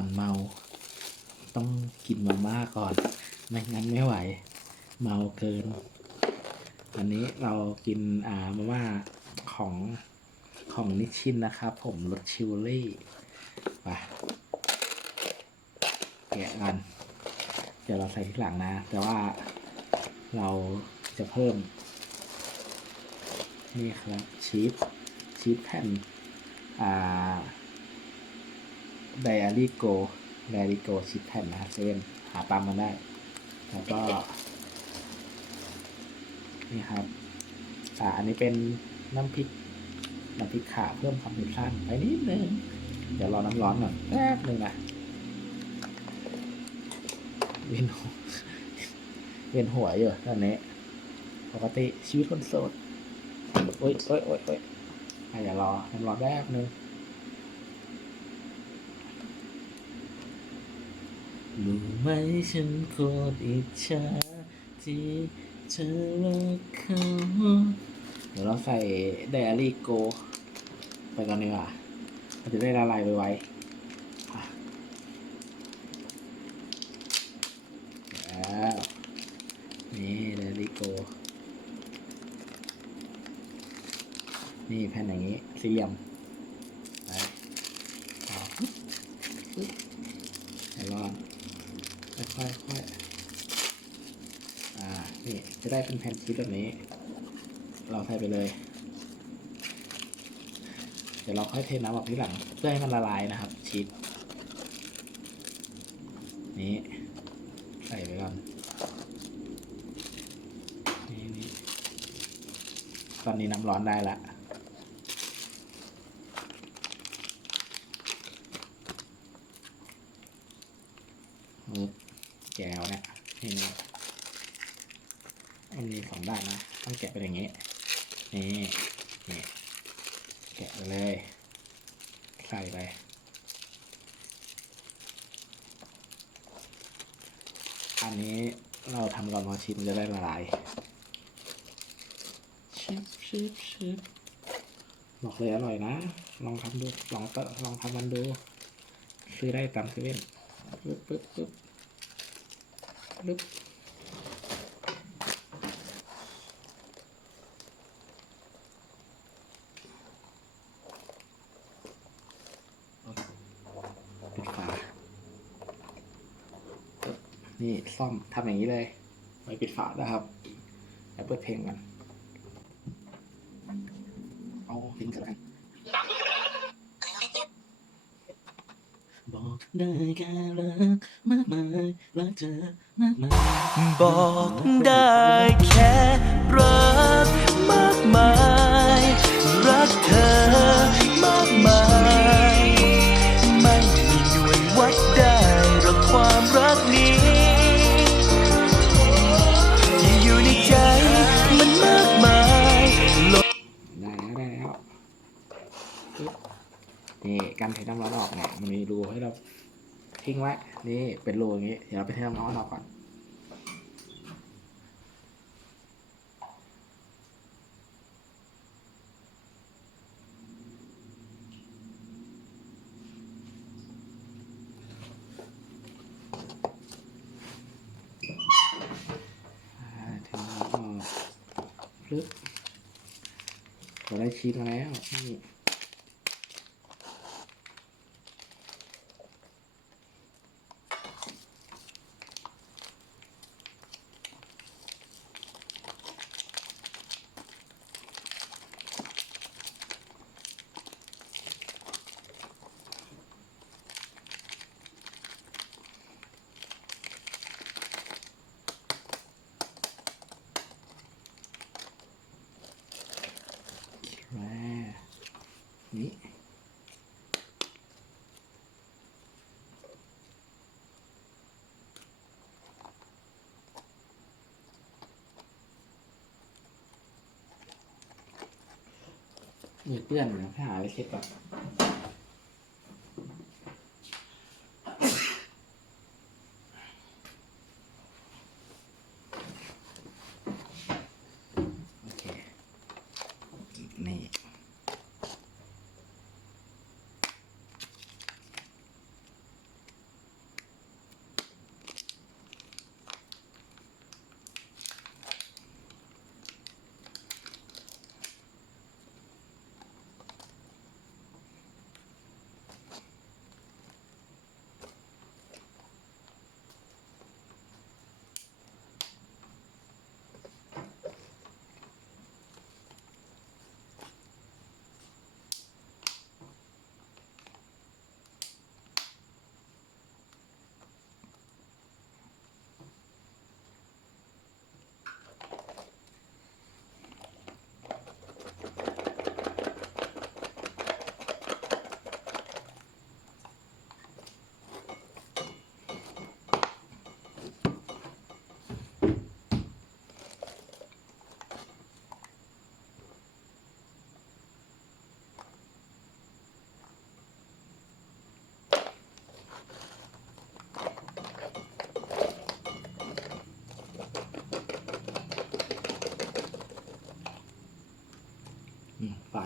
อนเมา ต้องกินมาม่าก่อน ไม่งั้นไม่ไหว เมาเกิน อันนี้เรากินอ่ามาม่าของของนิชชินนะครับ ผมรสชิลลี่ไปแกะกัน เดี๋ยวเราใส่ที่หลังนะ แต่ว่าเราจะเพิ่ม นี่ครับชีสชีสแผ่นอ่า ไดอารี่โกไดอารี่โกชีสแผ่นนะครับเซเว่นหาตามมันได้ แล้วก็ นี่ครับ อ่า อันนี้เป็นน้ำพริก น้ำพริกขาเพิ่มความเผ็ดร้นไปนิดนึง เดี๋ยวรอน้ำร้อนก่อนแป๊บนึงนะ เวียนหัวเวียนหัวอยู่ตอนนี้ ปกติชีวิตคนโสดโอ๊ยโอ๊ยโอ๊ยโอ๊ยอะอย่ารอน้ำร้อนแป๊บนึง รู้ไหมฉันโคตรอิจฉาที่เธอรักเขาเดี๋ยวเราใส่ไดอารี่โก ไปก่อนดีกว่ามันจะได้ละลายไวๆอะแล้วนี่ไดอารี่โก นี่แผ่นอย่างนี้สี่เหลี่ยมไปเอาปึ๊บปึ๊บเดี๋ยวรอ ค่อยๆค่อยอ่า นี่ จะได้เป็นแผ่นชีสแบบนี้ เราใส่ไปเลย เดี๋ยวเราค่อยเทน้ำออกที่หลัง เพื่อให้มันละลายนะครับชีสนี้ ใส่ไปก่อนนี่นี่ตอนนี้น้ำร้อนได้ละปึ๊บ แก้วเนี่ยนี่นี่มันมีสองด้านนะต้องแกะเป็นอย่างนี้นี่นี่แกะไปเลย ใส่ไปอันนี้เราทำก่อนพอชิมจะได้ละลายชิบชิบชิบบอกเลยอร่อยนะ ลองทำดู ลองเตะลองทำมันดู ซื้อได้ตามเซเว่นปึ๊บปึ๊บปึ๊บ ปึ๊บปิดฝา นี่ซ่อมทำอย่างนี้เลยไม่ปิดฝานะครับ แล้วเปิดเพลงกัน เอาเพลงกันแล้วกัน บอก ได้แค่รักมากมายรักเธอมากมายบอกได้แค่รักมากมายรักเธอมากมายไม่มีหน่วยวัดได้หรอกความรักนี้ที่อยู่ในใจมันมากมายได้แล้วได้แล้วนี่การเทน้ำร้อนออกเนี่ยมันมีรูให้เรา ทิ้งไว้ นี่เป็นรูอย่างนี้ เดี๋ยวเราไปเทน้ำร้อนออกก่อนอ่าเทน้ำร้อนออกเราได้ชีสมาแล้วนี่แม่นี่ มือเปื้อนนะพี่หาไรเช็ดก่อน